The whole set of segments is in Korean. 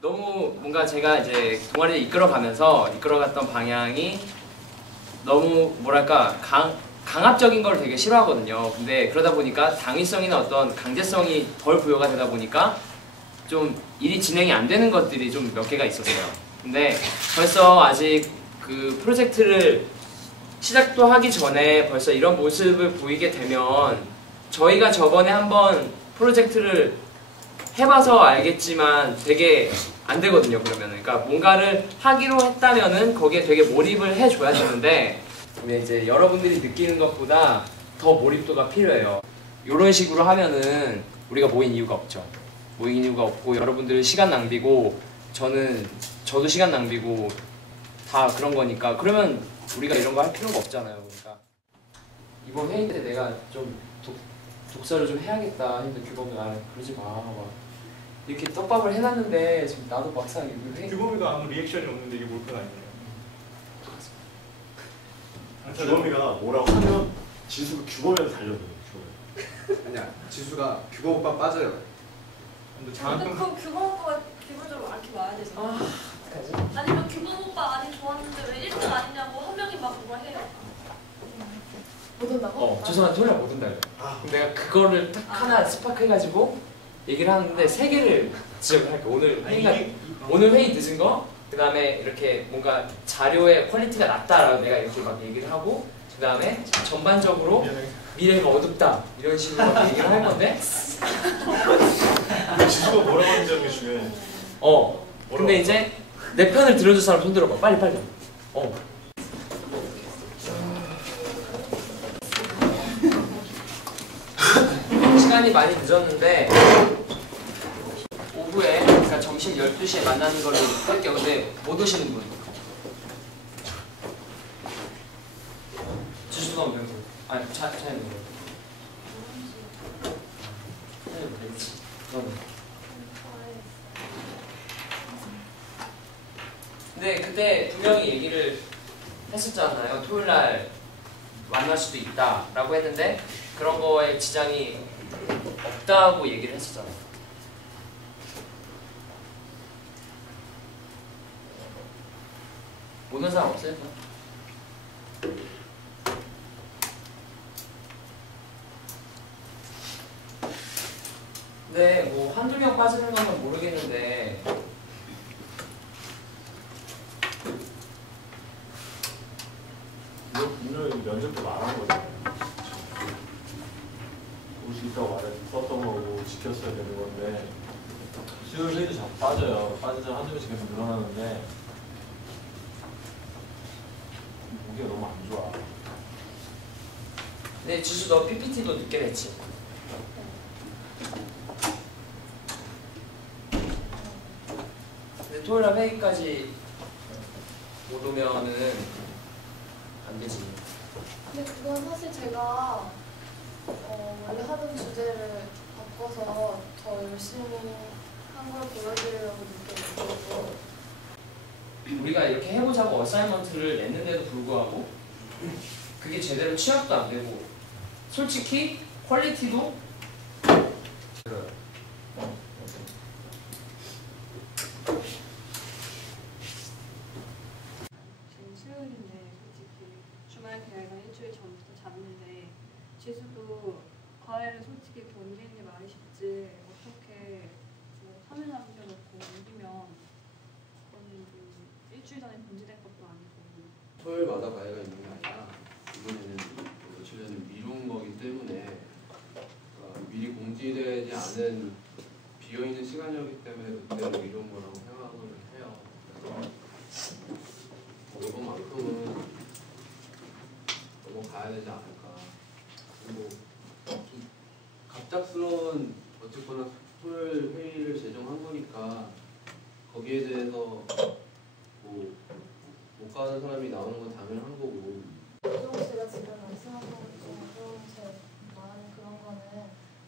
너무 뭔가 제가 이제 동아리를 이끌어가면서 이끌어갔던 방향이 너무 뭐랄까 강 강압적인 걸 되게 싫어하거든요. 근데 그러다 보니까 당위성이나 어떤 강제성이 덜 부여가 되다 보니까 좀 일이 진행이 안 되는 것들이 좀 몇 개가 있었어요. 근데 벌써 아직 그 프로젝트를 시작도 하기 전에 벌써 이런 모습을 보이게 되면 저희가 저번에 한번 프로젝트를 해봐서 알겠지만 되게 안 되거든요 그러면은. 그러니까 뭔가를 하기로 했다면은 거기에 되게 몰입을 해줘야 되는데 근데 이제 여러분들이 느끼는 것보다 더 몰입도가 필요해요. 이런 식으로 하면은 우리가 모인 이유가 없죠. 모인 이유가 없고 여러분들 시간 낭비고 저는 저도 시간 낭비고 다 그런 거니까 그러면 우리가 이런 거 할 필요가 없잖아요 그러니까. 이번 회의 때 내가 좀 독, 독서를 좀 해야겠다 했는데 규범이 아 그러지 마. 막. 이렇게 떡밥을 해놨는데 지금 나도 막상 이거 회 규범이가 아무 리액션이 없는데 이게 몰카 아니에요? 규범이가 뭐라고 하면 지수가 규범이한테 달려들어요. 규범이. 아니야 지수가 규범 오빠 빠져요 근데 장학금 그럼 규범 오빠가 기본적으로 이렇게 와야 되잖아. 아, 어떡하지? 아니 면 규범 오빠 아니 좋았는데 왜 1등 아니냐고 한 명이 막 그걸 해요. 못 온다고? 어 죄송한데 토요일 못 온다 아, 그럼 내가 그거를 딱 하나 스파크 해가지고 얘기를 하는데 세 개를 지적을 할게 오늘 회의가 오늘 회의 늦은 거, 그 다음에 이렇게 뭔가 자료의 퀄리티가 낮다라고 내가 이렇게 막 얘기를 하고, 그 다음에 전반적으로. 미래가 어둡다 이런 식으로 막 얘기를 할 건데, 근데 지수가 뭐라고 하는지 하는 게 중요해. 어. 근데 이제 내 편을 들어줄 사람 손 들어봐. 빨리 빨리. 어. 시간이 많이 늦었는데 그러니까 점심 12시에 만나는 걸로 할게요. 근데 못 오시는 분. 지수가 오면 돼. 아니, 차, 차에 있는 거. 차에 거. 너는. 근데 그때 분명히 얘기를 했었잖아요. 토요일 날 만날 수도 있다라고 했는데 그런 거에 지장이 없다고 얘기를 했었잖아요. 오는 사람 없어요? 네, 뭐 한두 명 빠지는 건 모르겠는데 오늘 면접 때 말한 거잖아요. 옷이 있다고 말해 썼던 거고 지켰어야 되는 건데 수요일 회의도 자꾸 빠져요. 빠지자 한두 명씩 계속 늘어나는데 보기가 너무 안 좋아. 네, 지수 너 PPT도 늦게 냈지? 근데 토요일 날 회의까지 못 오면은 안 되지. 근데 그건 사실 제가 어, 원래 하던 주제를 바꿔서 더 열심히 한 걸 보여드리려고 느꼈고 우리가 이렇게 해보자고 어사이먼트를 냈는데도 불구하고 그게 제대로 취합도 안 되고 솔직히 퀄리티도 지금 수요일인데 솔직히 주말 계획은 일주일 전부터 잡는데 지수도 과외를 솔직히 견디는 게 말이 쉽지 어떻게 뭐 3일 남겨놓고 옮기면 그거는 뭐 일주일 전에 공지된 것도 아니고 토요일마다 과외가 있는 게 아니라 이번에는 뭐 며칠 전에 미룬 거기 때문에 어, 미리 공지되지 않은 비어 있는 시간이었기 때문에 그때는 미룬 거라고 생각을 해요. 그래서 뭐 이번만큼은 넘어가야 되지 않을까. 그리고 좀 갑작스러운 어쨌거나 토요일 회의를 제정한 거니까 거기에 대해서 뭐 못 가는 사람이 나오는 건 당연한 거고 이종 씨가 지금 말씀하신 것 중에 제 말하는 그런 거는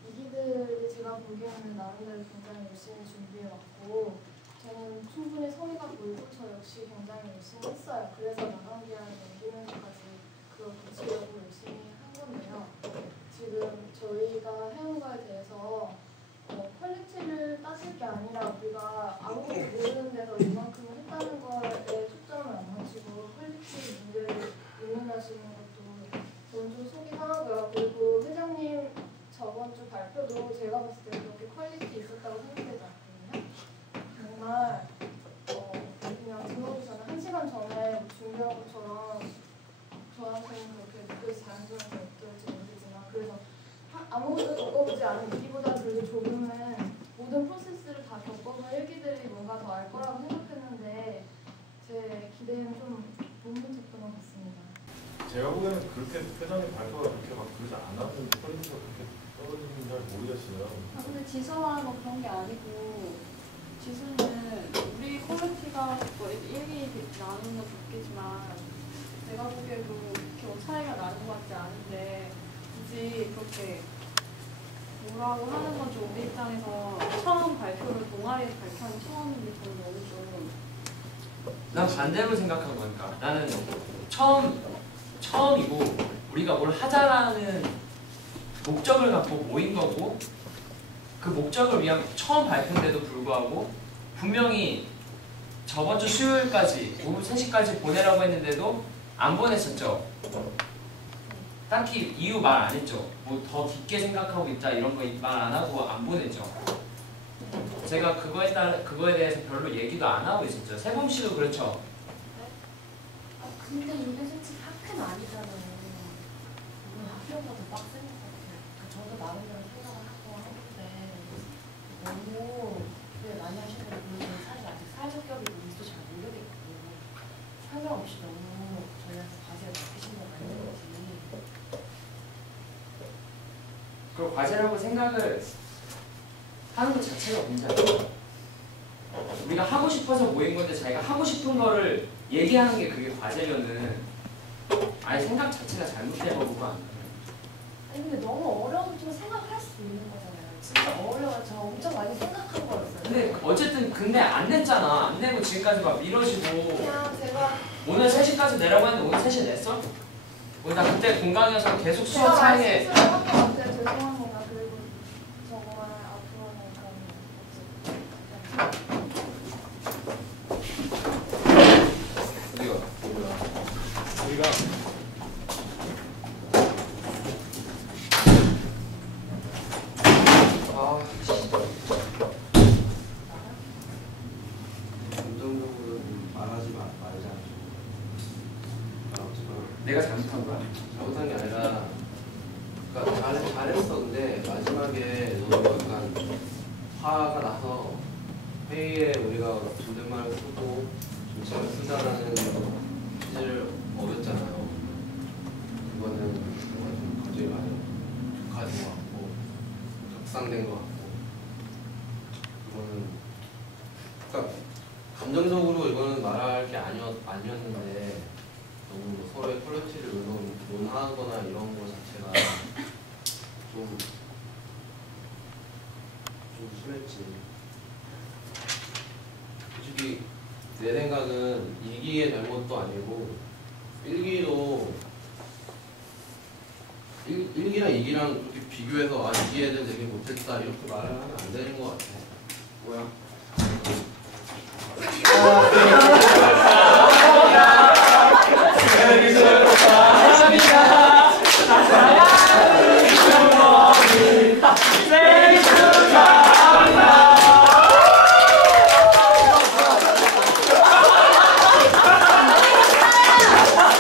이기들이 제가 보기에는 나름대로 굉장히 열심히 준비해왔고 저는 충분히 성의가 보이고 저 역시 굉장히 열심히 했어요. 그래서 마감 기한을 넘기면서까지 그걸 고치려고 열심히 한 건데요. 지금 저희가 해온 거에 대해서 어, 퀄리티를 따질 게 아니라 우리가 아무것도 모르는 나름 2기보다 그래도 조금은 모든 프로세스를 다 겪어본 1기들이 뭔가 더 알 거라고 생각했는데 제 기대는 좀못 미쳤던 것 같습니다. 제가 보기에는 그렇게 표정의 발표가 그렇게 막 그러지 않았는데 프로듀서가 그렇게 떨어지는 잘 모르겠어요. 아, 근데 지수와 뭐 그런 게 아니고 지수는 우리 퀄리티가 뭐 일기 나누는 건 좋겠지만 내가 보기에도 그렇게 뭐 차이가 나는 것 같지 않은데 굳이 그렇게 뭐라고 하는 건 좀 우리 입장에서 처음 발표를 동아리에서 발표하는 처음인데 저는 너무 좀난 반대로 생각한 거니까 나는 처음 처음이고 우리가 뭘 하자라는 목적을 갖고 모인 거고 그 목적을 위한 처음 발표인데도 불구하고 분명히 저번 주 수요일까지 오후 3시까지 보내라고 했는데도 안 보냈었죠. 딱히 이유 말 안 했죠. 뭐 더 깊게 생각하고 있다 이런 거 말 안 하고 안 보냈죠. 제가 그거에 따라 그거에 대해서 별로 얘기도 안 하고 있었죠. 세범 씨도 그렇죠. 아 근데 이게 솔직히 학교는 아니잖아요. 학교보다 더 빡센 것 같아요. 그러니까 저도 나름대로 생각을 하고 하는데 너무 왜 많이 하시는 분들은 사실 아직 사회적 격이 뭔지도 잘 모르겠고 설명 없이 너무 저희한테 과제를 맡기신 건 아닌 거지. 그 과제라고 생각을 하는 것 자체가 문제야. 우리가 하고 싶어서 모인 건데 자기가 하고 싶은 거를 얘기하는 게 그게 과제면은 아예 생각 자체가 잘못된 거고 안 아니 근데 너무 어려워도 좀 생각할 수 있는 거잖아요. 진짜 어려워. 저 엄청 많이 생각한 거였어요. 근데 어쨌든 근데 안 냈잖아. 안 내고 지금까지 막 미뤄지고 그냥 제가 오늘 3시까지 내라고 했는데 오늘 3시 냈어? 우리 나 그때 공강이어서 계속 수업 같아요. 죄송합니다. 그리고 정말 앞으로는 그런 어디가? 우리가 아, 감정적으로 말하지 마, 말자. 아, 어쨌거나 내가 잘못한 거야? 잘못한 게 아니라 그러니까 잘, 잘했어 근데 마지막에 너무 약간 화가 나서 회의에 우리가 존댓말을 쓰고 존칭을 쓰자라는 취지를 어겼잖아요 그거는 뭔가 좀 감정이 많이 격해진 것 같고 격상된 것 같고 그거는 그러니까 감정적으로 이거는 말할 게 아니었, 아니었는데 너무 뭐 서로의 퀄리티를 논, 논하거나 이런 거 자체가 좀, 좀 심했지. 솔직히 내 생각은 2기의 잘못도 아니고 1기도 1, 1기랑 2기랑 그렇게 비교해서 아 2기 애들 되게 못했다 이렇게 말을 하면 안 되는 것 같아. 뭐야?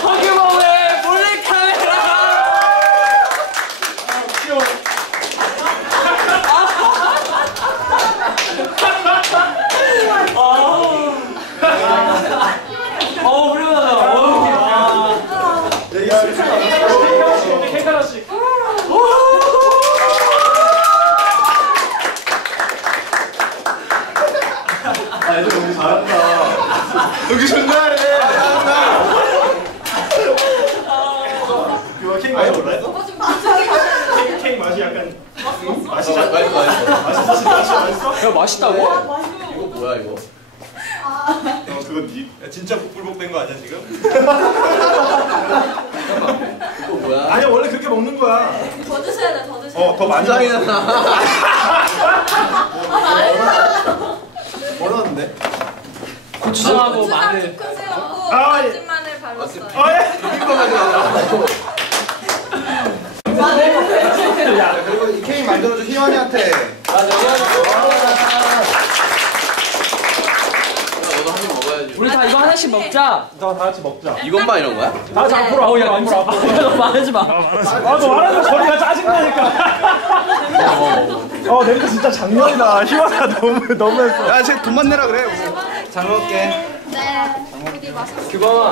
허 규범의 몰래카메라! 어, 후련하다. 어, 케이크 하나씩 아, 애들 너무 잘한다. 여기 존나래. 그거 케이크 맛이 몰라요? 오빠 지금 갑자기 케이크, 케이크 맛이 약간 맛이 자, 맛있어, 맛있어. 맛있어 진짜 맛있어? 야, 맛있다고? 이거 뭐야 이거? 어 그거 니 진짜 불복된 거 아니야 지금? 이거 뭐야? 아니 원래 그렇게 먹는 거야. 더 드셔야 돼, 더 드셔야 어더 만장이잖아. 뭐라는데? 고추장하고 마늘. 큰 새우고 아, 예. 다진 마늘 발랐어요. 어 예. 야 그리고 이 케이크 만들어준 희원이한테 한입 먹어야지. 우리 다 이거 하나씩 먹자. 다 같이 먹자. 이것만 이런 거야? 다 같이 앞으로 앞으로 야, 앞으로 앞으로. 너 말하지 마. 아너 말하는 소리가 짜증나니까. 어 냄새 진짜 작년이다. 희망아 너무 너무했어. 야, 쟤 돈만 내라 그래. 잘 먹을게. 네. 규범아.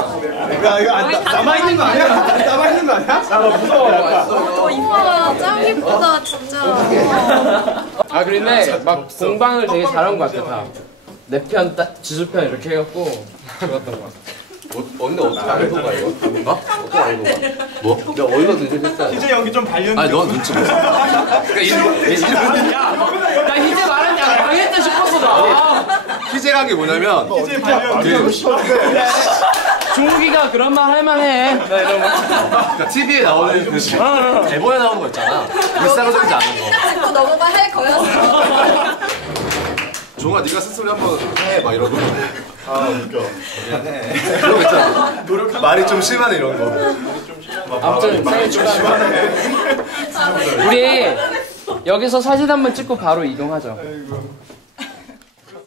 야, 이거 안, 나, 남아 있는 거 아니야? 남아 있는 거 아니야? 나너 무서워 약간. 우와 짱 예쁘다 진짜. 아 근데 막 공방을 되게 잘한 것 같아 다. 내편 지수편 이렇게 해갖고 것 같아. 어, 근데 어떻게 알고 가 이거? 어? 어떻게 알고 가? 뭐? 내가 어디서 눈치챘어? 희재 연기 좀 발렸는데. 아니 넌 눈치 못 챘어. 그러니까 이나 희재 말하는데 안 당했다 싶었어 나. 희재란 게 뭐냐면 희재 발렸. 그 종욱이가 그런 말 할만해. 나 이런 거. 그러니까 TV에 나오는 그 대본에 나오는 거 있잖아. 일상적이지 않은 거. 짚고 넘어가 할 거였어. 종아 네가 스스로 한번 해 막 이러고 아 웃겨. 그런 거 있잖아. 노력 말이 좀 심하네 이런 거. 아무튼 생일 축하해. 우리 여기서 사진 한 번 찍고 바로 이동하죠. 아이고.